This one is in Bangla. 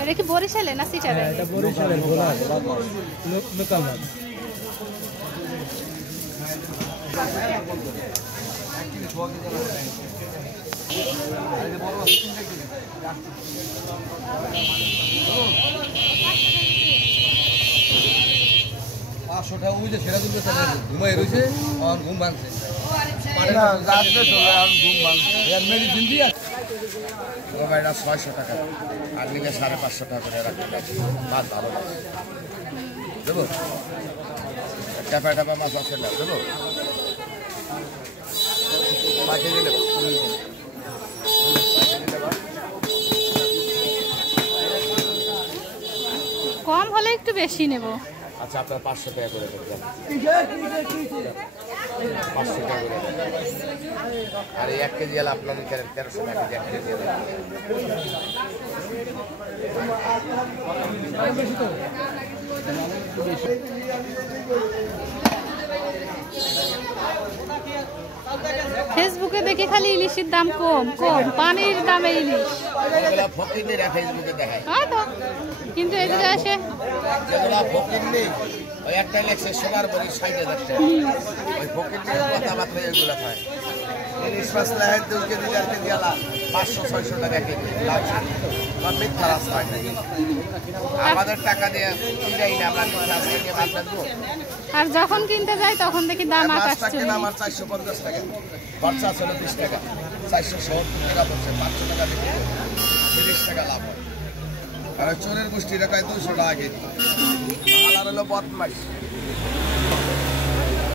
এটা কি বরিশালে না সিটারে? এটা বরিশালের গোলা লোকাল মাছ। ঘুমাই রয়েছে আর ঘুম ভাঙছে মেডিসিন দিয়ে 600 টাকা আর নিলে 550 টাকা করে রাখতে মাছ ভালো দেবো টাপা টাপা মাছ আছে না দেবো পাঠিয়ে দিলে কম হলে একটু বেশি নেব। আচ্ছা আপনার 500 টাকা করে দেবেন 500 টাকা করে আর 1 কেজি আলা আপনার 1300 টাকা 1 কেজি ফেসবুকে দেখি খালি ইলিশের দাম কম কম, পানির দামে ইলিশ ফকিরনিরা ফেসবুকে দেখায় তো, কিন্তু এদিকে আসে যেগুলা ফকিরনি ওই একটা লেখছে সোনার বড়ি 60,000 টাকা ওই ফকিরনির কথাবার্তা এগুলো খায় ইলিশ মাছ লাহের 2 কেজি 4 কেজি আলা 500-600 টাকা কেজি মিথ্যা রাস্তা আমাদের টাকা দিয়ে কিনাই না আমরা আজকে নিয়ে মাছ দেবো আর যখন কিনতে যাই তখন দেখি দাম আকাশ ছুঁই আমার 450 টাকা খরচা ছিল 20 টাকা 470 টাকা পড়ছে 500 টাকা বিক্রি 30 টাকা লাভ হয় আর চোরের গোষ্ঠী টাকায় 200 টাকা কেজি আর হলো বদমাইশ